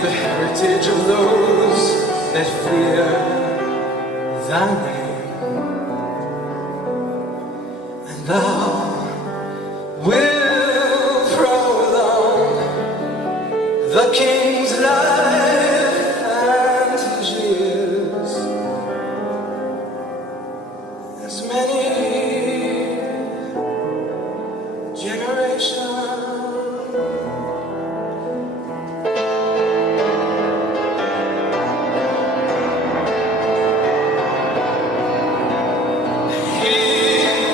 the heritage of those that fear thy name, and thou will prolong the king's life and his years, as many generations.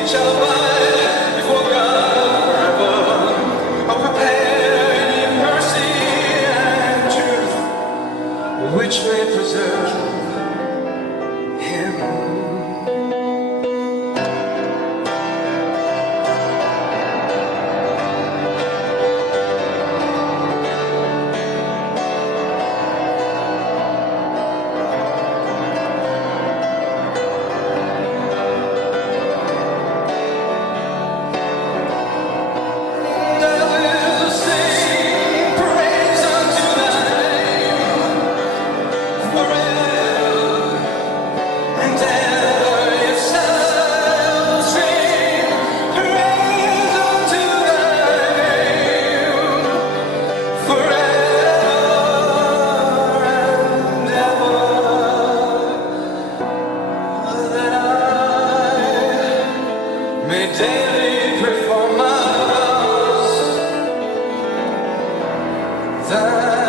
Shall abide before God forever, prepared in mercy and truth, which may preserve him. May daily perform my vows that